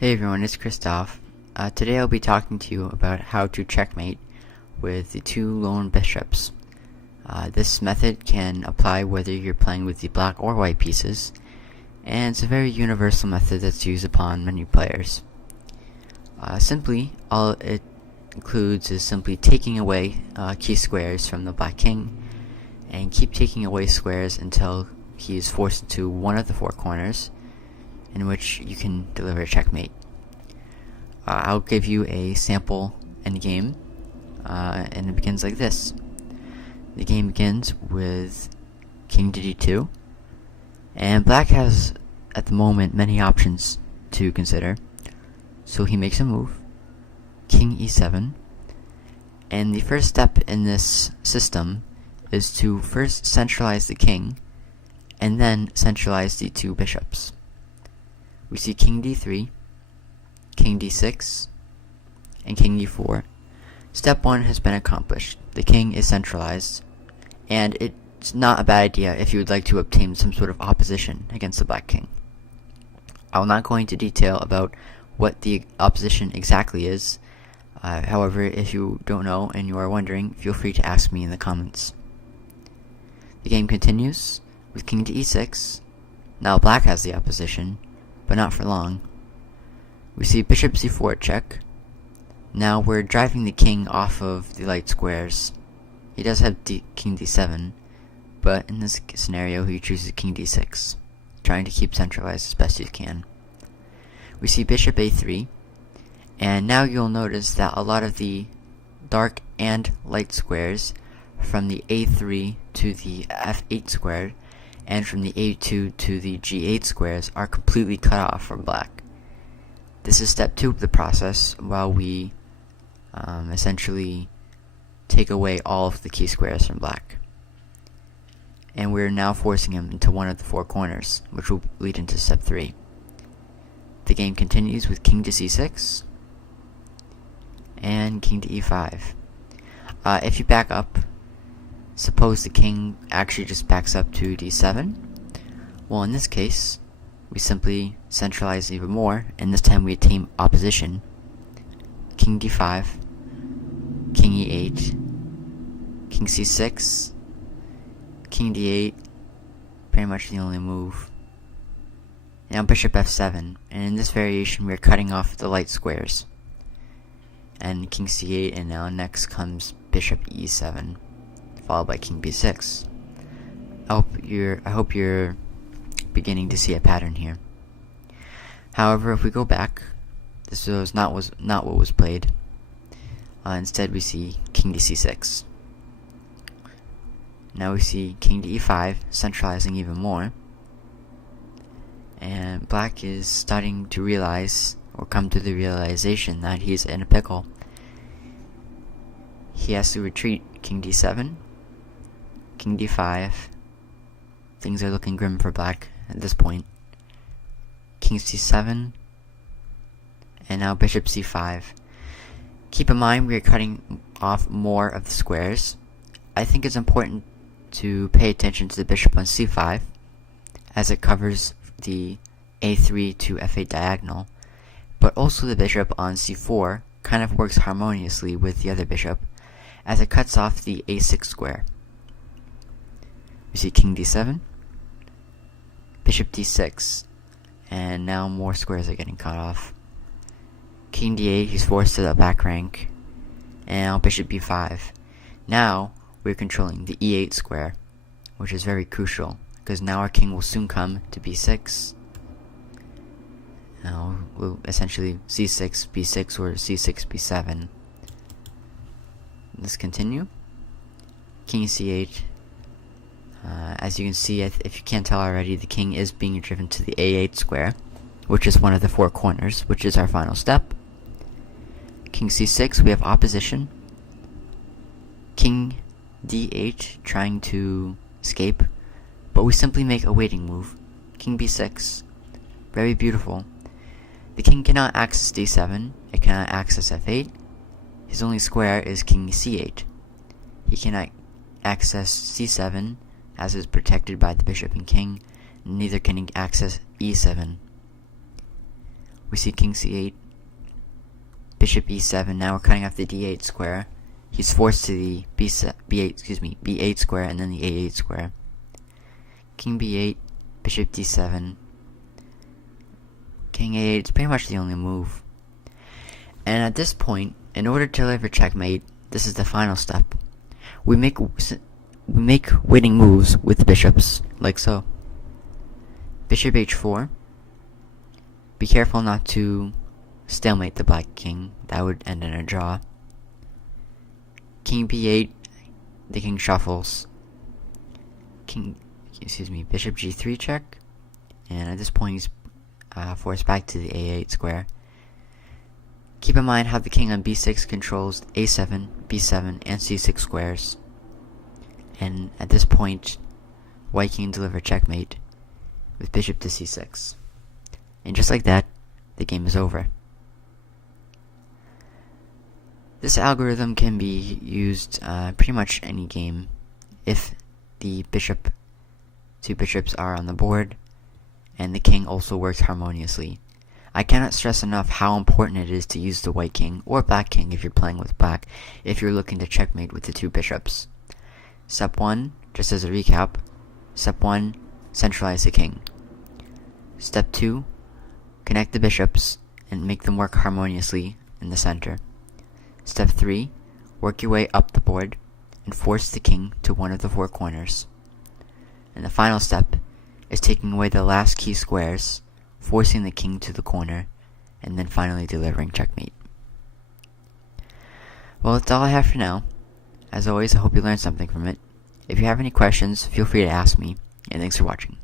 Hey everyone, it's Christoph. Today I'll be talking to you about how to checkmate with the two lone bishops. This method can apply whether you're playing with the black or white pieces, and it's a very universal method that's used upon many players. Simply, all it includes is simply taking away key squares from the black king, and keep taking away squares until he is forced into one of the four corners, in which you can deliver a checkmate. I'll give you a sample endgame, and it begins like this. The game begins with king to d2, and black has, at the moment, many options to consider. So he makes a move, king e7, and the first step in this system is to first centralize the king, and then centralize the two bishops. We see king d3, king d6, and king d4. Step 1 has been accomplished. The king is centralized, and it's not a bad idea if you would like to obtain some sort of opposition against the black king. I will not go into detail about what the opposition exactly is. However, if you don't know and you are wondering, feel free to ask me in the comments. The game continues with king to e6. Now black has the opposition, but not for long. We see bishop c4 check. Now we're driving the king off of the light squares. He does have king d7, but in this scenario he chooses king d6, trying to keep centralized as best he can. We see bishop a3, and now you'll notice that a lot of the dark and light squares from the a3 to the f8 squared and from the a2 to the g8 squares are completely cut off from black. This is step 2 of the process, while we essentially take away all of the key squares from black. And we're now forcing him into one of the four corners, which will lead into step 3. The game continues with king to c6 and king to e5. If you back up, suppose the king actually just backs up to d7. Well, in this case, we simply centralize even more, and this time we attain opposition. King d5, king e8, king c6, king d8, pretty much the only move. Now bishop f7, and in this variation we are cutting off the light squares. And king c8, and now next comes bishop e7, followed by king b6. I hope you're beginning to see a pattern here. However, if we go back, this was not what was played. Instead, we see king to c6. Now we see king to e5, centralizing even more. And black is starting to realize, or come to the realization, that he's in a pickle. He has to retreat. King d7, king d5. Things are looking grim for black at this point. King c7, and now bishop c5. Keep in mind we are cutting off more of the squares. I think it's important to pay attention to the bishop on c5, as it covers the a3 to f8 diagonal, but also the bishop on c4 kind of works harmoniously with the other bishop, as it cuts off the a6 square. We see king d7, bishop d6, and now more squares are getting cut off. King d8, he's forced to the back rank, and now bishop b5. Now we're controlling the e8 square, which is very crucial, because now our king will soon come to b6. Now we'll essentially c6, b6, or c6, b7. Let's continue. King c8. As you can see, if you can't tell already, the king is being driven to the a8 square, which is one of the four corners, which is our final step. King c6, we have opposition. King d8, trying to escape, but we simply make a waiting move. King b6, very beautiful. The king cannot access d7, it cannot access f8. His only square is king c8. He cannot access c7, as is protected by the bishop and king, neither can he access e7. We see king c8, bishop e7. Now we're cutting off the d8 square. He's forced to the b8 square and then the a8 square. King b8, bishop d7, king a8 is pretty much the only move. And at this point, in order to deliver checkmate, this is the final step. We make winning moves with bishops, like so. Bishop h4. Be careful not to stalemate the black king. That would end in a draw. King b8. The king shuffles. Bishop g3 check. And at this point, he's forced back to the a8 square. Keep in mind how the king on b6 controls a7, b7, and c6 squares. And at this point, white can deliver checkmate with bishop to c6. And just like that, the game is over. This algorithm can be used pretty much any game if the two bishops are on the board and the king also works harmoniously. I cannot stress enough how important it is to use the white king or black king if you're playing with black, if you're looking to checkmate with the two bishops. Step 1, just as a recap. Step 1, centralize the king. Step 2, connect the bishops and make them work harmoniously in the center. Step 3, work your way up the board and force the king to one of the four corners. And the final step is taking away the last key squares, forcing the king to the corner, and then finally delivering checkmate. Well, that's all I have for now. As always, I hope you learned something from it. If you have any questions, feel free to ask me, and thanks for watching.